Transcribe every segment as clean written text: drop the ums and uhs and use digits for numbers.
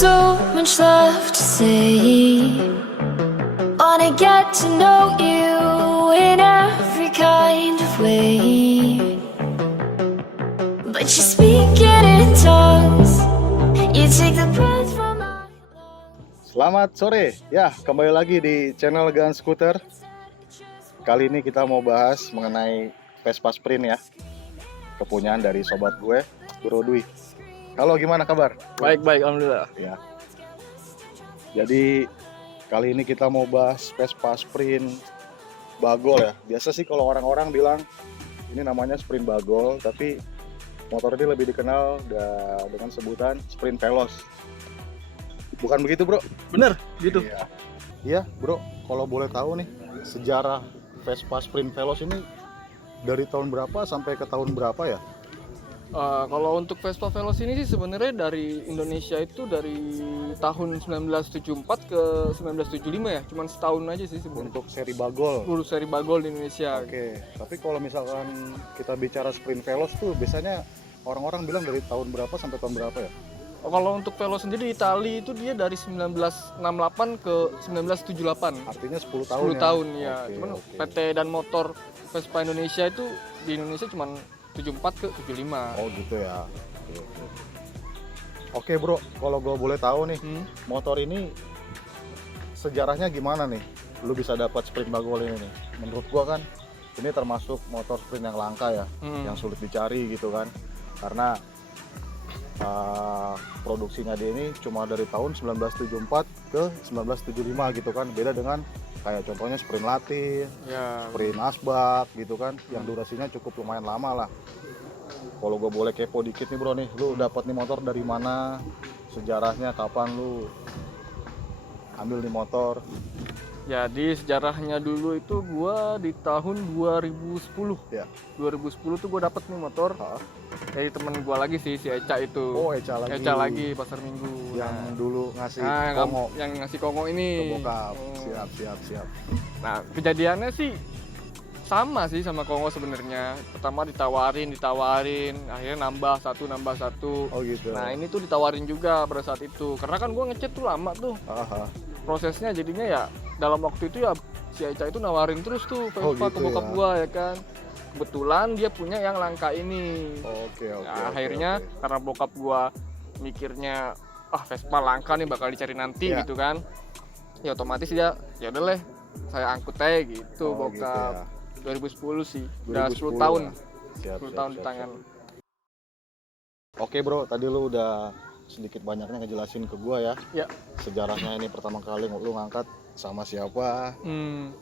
so much left to say. Wanna get to know you in every kind of way. But you speak it in tongues. You take the breath from my lungs. Selamat sore, ya kembali lagi di channel Gun Scooter. Kali ini kita mau bahas mengenai Vespa Sprint ya, kepunyaan dari sobat gue, Bro Dwi. Halo, gimana kabar? Baik, alhamdulillah. Ya. Jadi kali ini kita mau bahas Vespa Sprint Bagol ya. Biasa sih kalau orang-orang bilang ini namanya Sprint Bagol, tapi motor ini lebih dikenal dengan sebutan Sprint Veloz. Bukan begitu, Bro? Bener, gitu. Iya, Bro. Kalau boleh tahu nih, sejarah Vespa Sprint Veloz ini dari tahun berapa sampai ke tahun berapa ya? Kalau untuk Vespa Veloz ini sih sebenarnya dari Indonesia itu dari tahun 1974 ke 1975 ya, cuman setahun aja sih sebenarnya. Untuk seri Bagol. Urus seri Bagol di Indonesia. Oke, tapi kalau misalkan kita bicara Sprint Veloz tuh biasanya orang-orang bilang dari tahun berapa sampai tahun berapa ya? Kalau untuk Veloz sendiri di Itali itu dia dari 1968 ke 1978. Artinya 10 tahun 10 tahun ya. Oke, Cuman oke. PT dan motor Vespa Indonesia itu di Indonesia cuman 74 ke 75. Oh gitu ya. Oke. Oke, Bro, kalau gue boleh tahu nih, motor ini sejarahnya gimana nih? Lu bisa dapat Sprint Bagol ini nih. Menurut gua kan ini termasuk motor sprint yang langka ya, yang sulit dicari gitu kan. Karena produksinya dia ini cuma dari tahun 1974 ke 1975 gitu kan. Beda dengan kayak contohnya Sprint Latin, Ya. Sprint Asbak gitu kan, yang durasinya cukup lumayan lama lah. Kalau gue boleh kepo dikit nih, Bro nih, lu dapat nih motor dari mana? Sejarahnya kapan lu ambil nih motor? Jadi sejarahnya dulu itu gua di tahun 2010. Ya. 2010 tuh gua dapet nih motor dari temen gua lagi sih, si Eca itu. Oh, Eca lagi. Eca lagi pasar Minggu. Yang dulu ngasih Nah, kongo yang ngasih kongo ini ke bokap. Oh. Siap. Nah, kejadiannya sih sama sih sama kongo sebenarnya. Pertama ditawarin, akhirnya nambah satu. Oh gitu. Nah, ini tuh ditawarin juga pada saat itu. Karena kan gua ngechat tuh lama tuh. Aha. Prosesnya jadinya ya dalam waktu itu ya si Eca itu nawarin terus tuh Vespa gitu ke bokap ya. gua ya kan. Kebetulan dia punya yang langka ini. Oke. Nah, akhirnya karena bokap gua mikirnya Vespa langka nih bakal dicari nanti Ya. gitu kan. Ya otomatis dia ya udah leh saya angkut aja gitu Oh, bokap. gitu 2010 sih. Udah 2010 10 tahun. ya. 10 tahun di tangan. Oke, Bro, tadi lu udah sedikit banyaknya ngejelasin ke gua ya. Ya. Sejarahnya ini pertama kali lu ngangkat sama siapa?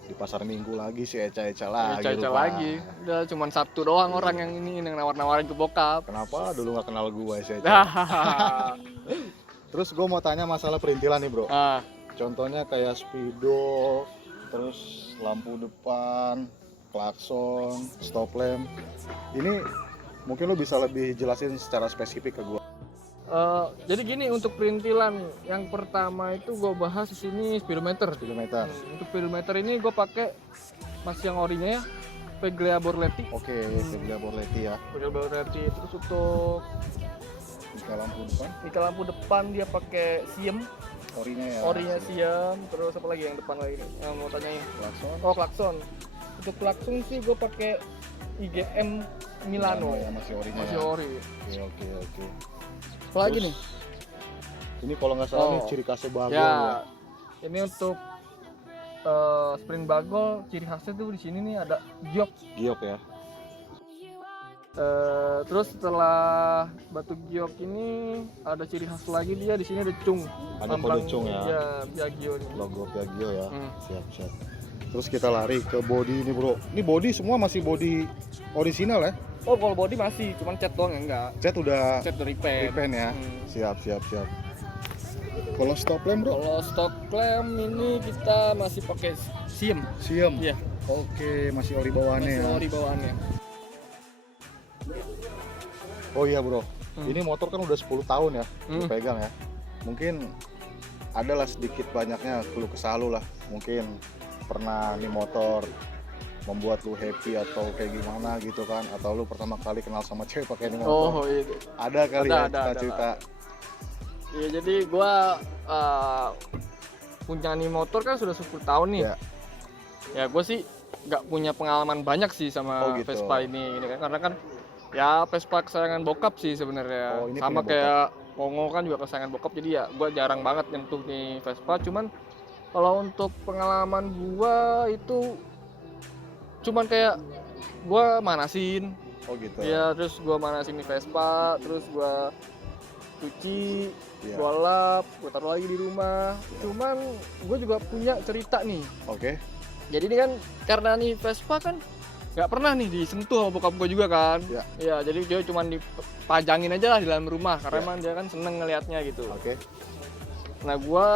Di pasar Minggu lagi si Eca lagi. Eca lupa. lagi. Udah cuman satu doang orang yang ini yang nawar-nawarin ke bokap. Kenapa dulu nggak kenal gua si Eca? Terus gua mau tanya masalah perintilan nih, Bro. Contohnya kayak spidol, terus lampu depan, klakson, stop lamp. Ini mungkin lu bisa lebih jelasin secara spesifik ke gua. Jadi gini, untuk perintilan yang pertama itu gue bahas di sini speedometer. Untuk speedometer ini gue pakai masih yang orinya ya, Paglia Borletti. Oke, Paglia Borletti ya. Paglia Borletti. Terus untuk Mika lampu depan dia pakai Siem, orinya ya. orinya Siem. Terus apa lagi yang depan lagi nih? Yang mau tanyain? Klakson. Oh, klakson. Untuk klakson sih gue pakai IGM Milano. Ya, masih orinya. Masih ya. ori. Oke. Apa lagi nih? Ini kalau nggak salah nih Oh. ciri khasnya Bagol Ya, ya. ini untuk Sprint Bagol, ciri khasnya tuh di sini nih ada giok. Giok ya. Terus setelah batu giok ini ada ciri khas lagi, dia di sini ada cung. Ada kode cung ya. Ya, Piaggio nih. Logo Piaggio ya. Hmm. Siap. Terus kita lari ke body ini, Bro. Ini body semua masih body original ya. Oh, kalau body masih, cuman cat doang ya enggak. Cat udah Cat udah repaint. repaint ya. Hmm. Siap. Kalau stop lamp, Bro? Kalau stock clamp ini kita masih pakai Siem. Siem. Iya. Oke, masih ori bawaannya Masih ya. ori bawaannya. Oh iya, Bro. Ini motor kan udah 10 tahun ya lu Hmm. pegang ya. Mungkin adalah sedikit banyaknya keluh kesah lu lah. Mungkin pernah nih motor membuat lu happy atau kayak gimana gitu kan, atau lu pertama kali kenal sama cewek pakai ini motor. Oh, itu. Ada kali Ada, ya ada, cerita. Iya, jadi gua punya nih motor kan sudah 10 tahun nih. Ya. Ya gue sih nggak punya pengalaman banyak sih sama Oh, gitu. Vespa ini kan, karena kan ya Vespa kesayangan bokap sih sebenarnya. Oh, ini Sama punya kayak Pongo kan juga kesayangan bokap, jadi ya gue jarang banget nyentuh nih Vespa. Cuman kalau untuk pengalaman gua itu cuman kayak gua manasin, Oh gitu. ya terus gua manasin nih Vespa, terus gua cuci, Iya. gua lap, gua taruh lagi di rumah. Cuman gua juga punya cerita nih. Oke. Jadi ini kan karena nih Vespa kan nggak pernah nih disentuh sama bokap gue juga kan. Ya. Ya jadi dia cuma dipajangin aja lah di dalam rumah karena Ya. emang dia kan seneng ngelihatnya gitu. Oke. Nah gua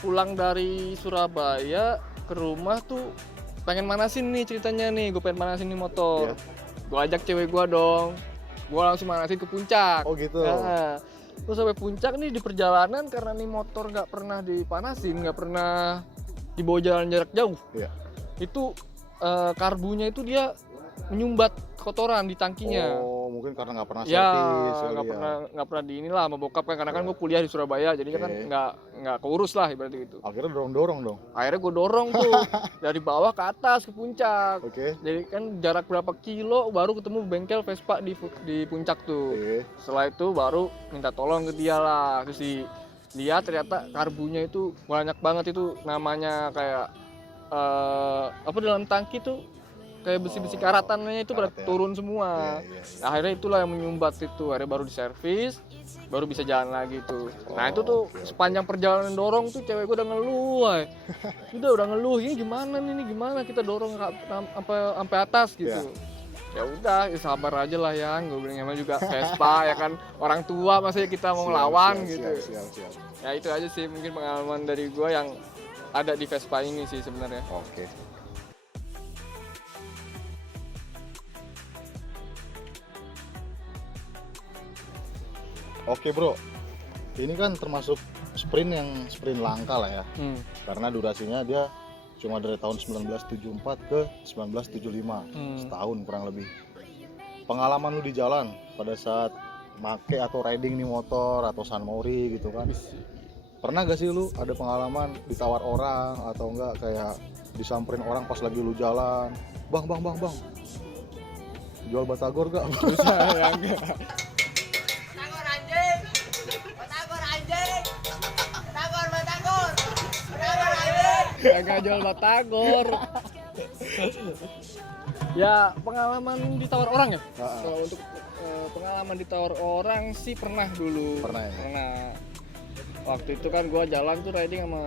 pulang dari Surabaya ke rumah tuh pengen manasin nih ceritanya nih, gue pengen manasin nih motor. Ya. Gue ajak cewek gua dong, gua langsung manasin ke puncak. Oh gitu. Nah, terus sampai puncak nih di perjalanan karena nih motor nggak pernah dipanasin, nggak pernah dibawa jalan jarak jauh. Iya. Itu karbunya itu dia menyumbat kotoran di tangkinya. Oh, mungkin karena nggak pernah Ya, servis kali nggak ya. pernah di inilah sama bokap kan, karena kan gue kuliah di Surabaya, jadinya kan Oke. nggak keurus lah ibaratnya gitu. Akhirnya dorong-dorong dong. Akhirnya gue dorong tuh dari bawah ke atas ke puncak. Oke. Jadi kan jarak berapa kilo baru ketemu bengkel Vespa di puncak tuh. Oke. Setelah itu baru minta tolong ke dia lah, terus lihat ternyata karbunya itu banyak banget, itu namanya kayak apa dalam tangki tuh kayak besi-besi karatannya itu pada karat ya. turun semua. Iya, iya. Nah, akhirnya itulah yang menyumbat itu, akhirnya baru diservis, baru bisa jalan lagi tuh. Nah itu tuh oke, oke. sepanjang perjalanan dorong tuh cewek gue udah ngeluh, woy. udah ngeluh, ini gimana kita dorong sampai atas gitu. Iya. Ya udah, ya sabar aja lah ya, gue bilang emang juga Vespa ya kan, orang tua masa kita mau ngelawan gitu. Siap. Ya itu aja sih mungkin pengalaman dari gue yang ada di Vespa ini sih sebenarnya. Oke. Oke bro, ini kan termasuk sprint langka lah ya, karena durasinya dia cuma dari tahun 1974 ke 1975, setahun kurang lebih. Pengalaman lu di jalan pada saat make atau riding nih motor atau San Mori gitu kan, pernah gak sih lu ada pengalaman ditawar orang atau enggak kayak disamperin orang pas lagi lu jalan, bang, jual batagor gak? Bisa ya enggak. Gak jual batagor. Ya pengalaman ditawar orang ya. Kalau untuk pengalaman ditawar orang sih pernah dulu. Pernah ya? Pernah. Waktu itu kan gua jalan tuh riding sama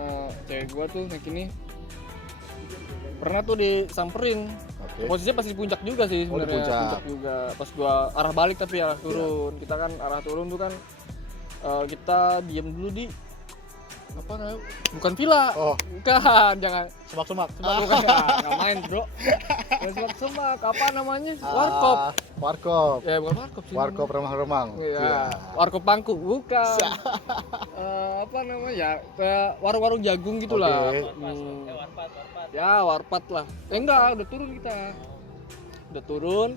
cewek gua tuh naik ini. Pernah tuh disamperin. Oke. Posisinya pas di puncak juga sih Oh, di sebenarnya. puncak. Juga. Pas gua arah balik tapi arah turun. Kita kan arah turun tuh kan kita diem dulu di apa namanya? Bukan villa. Oh. Bukan, jangan. Semak-semak. Bukan, nggak main bro. Bukan semak, apa namanya? Warkop. Warkop. Ya bukan warkop sih. Warkop remang-remang. Iya. Warkop Pangku, bukan. Apa namanya ya? Kayak warung-warung jagung gitulah. Oke. Ya warpat lah. Enggak, udah turun kita. Udah turun.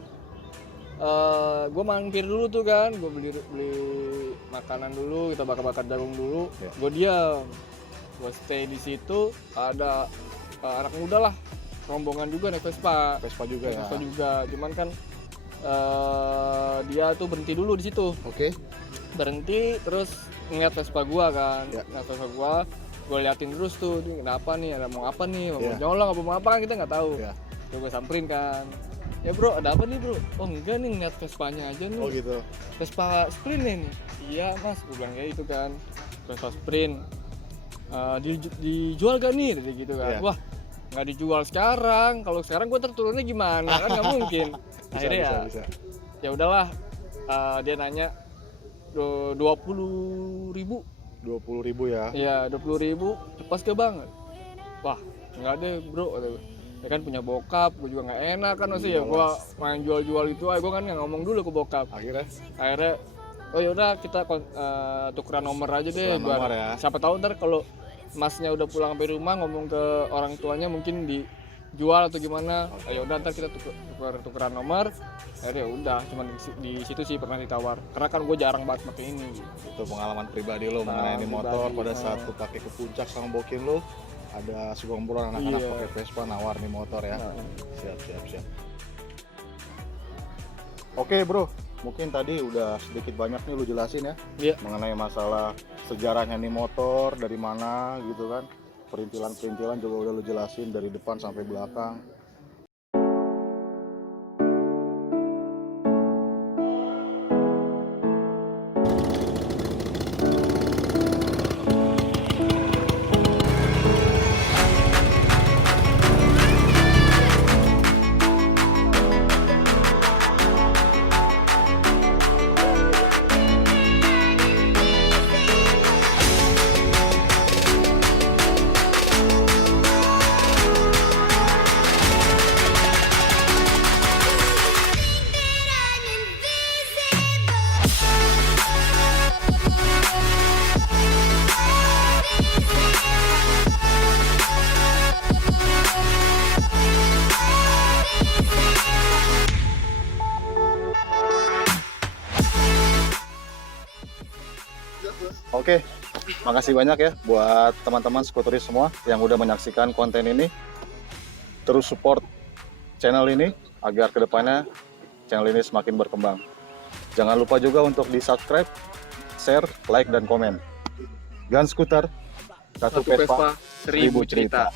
Gue mampir dulu tuh kan, gue beli makanan dulu, kita bakar-bakar jagung dulu. Ya. Gue diam, gue stay di situ. Ada anak muda lah, rombongan juga naik Vespa. Vespa juga ya. Vespa juga, cuman kan dia tuh berhenti dulu di situ. Oke. Berhenti, terus ngeliat Vespa gua kan, Ya. ngeliat Vespa gue liatin terus tuh, ini kenapa nih, ada mau apa nih, mau Ya. nyolong apa mau apa kan kita nggak tahu. Ya. Gue samperin kan, ya bro ada apa nih bro? Oh enggak nih, ngeliat Vespanya aja nih. Oh gitu. Vespa sprint nih. Iya mas, gue bilang kayak gitu kan. Vespa sprint. Dijual gak nih? Kayak gitu kan. Iya. Wah nggak dijual sekarang. Kalau sekarang gue terturunnya gimana? Kan nggak mungkin. Akhirnya bisa. ya udahlah. Dia nanya 20.000. 20.000 ya. Iya 20.000. Pas ke banget. Wah nggak deh bro. Ya kan punya bokap, gue juga nggak enak kan masih ya gue main jual-jual itu aja, gue kan nggak ngomong dulu ke bokap. Akhirnya oh yaudah kita tukeran nomor aja deh, Tukeran nomor ya. siapa tahu ntar kalau masnya udah pulang sampai rumah ngomong ke orang tuanya mungkin jual atau gimana. Ayo udah ntar kita tukeran nomor. Akhirnya udah cuman di situ sih pernah ditawar. Karena kan gue jarang banget pakai ini. Itu pengalaman pribadi lo mengenai ini motor pada saat lu pakai ke puncak sama bokin lo, ada segerombolan anak-anak pakai Vespa nawar nih motor ya. Siap. Oke bro, mungkin tadi udah sedikit banyak nih lu jelasin ya. Iya. Mengenai masalah sejarahnya nih motor, dari mana gitu kan. Perintilan-perintilan juga udah lu jelasin dari depan sampai belakang. Oke, makasih banyak ya buat teman-teman skuteris semua yang udah menyaksikan konten ini. Terus support channel ini agar kedepannya channel ini semakin berkembang. Jangan lupa juga untuk di subscribe, share, like, dan komen. Gun Scooter, satu Vespa, 1000 cerita.